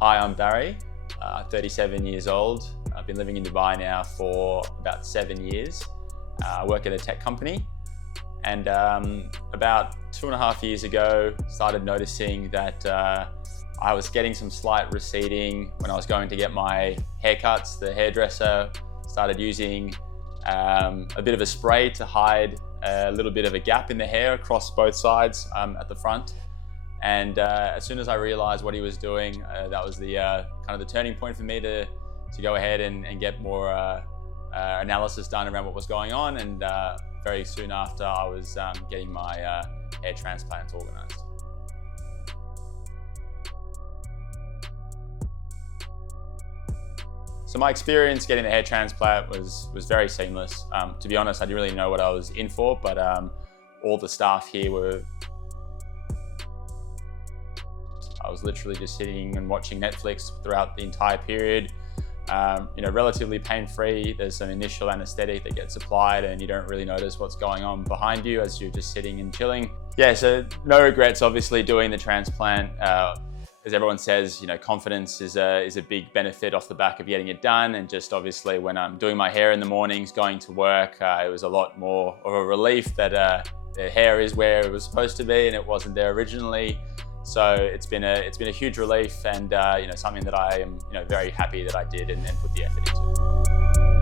Hi, I'm Barry, 37 years old. I've been living in Dubai now for about 7 years. I work at a tech company, and about 2.5 years ago, started noticing that I was getting some slight receding when I was going to get my haircuts. The hairdresser started using a bit of a spray to hide a little bit of a gap in the hair across both sides at the front. And as soon as I realized what he was doing, that was the kind of the turning point for me to go ahead and get more analysis done around what was going on. And very soon after, I was getting my hair transplants organized. So my experience getting the hair transplant was very seamless. To be honest, I didn't really know what I was in for, but all the staff here were. I was literally just sitting and watching Netflix throughout the entire period. Relatively pain-free. There's some initial anesthetic that gets applied and you don't really notice what's going on behind you as you're just sitting and chilling. Yeah, so no regrets obviously doing the transplant. As everyone says, confidence is a big benefit off the back of getting it done. And just obviously when I'm doing my hair in the mornings, going to work, it was a lot more of a relief that the hair is where it was supposed to be and it wasn't there originally. So it's been a huge relief and something that I am very happy that I did and put the effort into.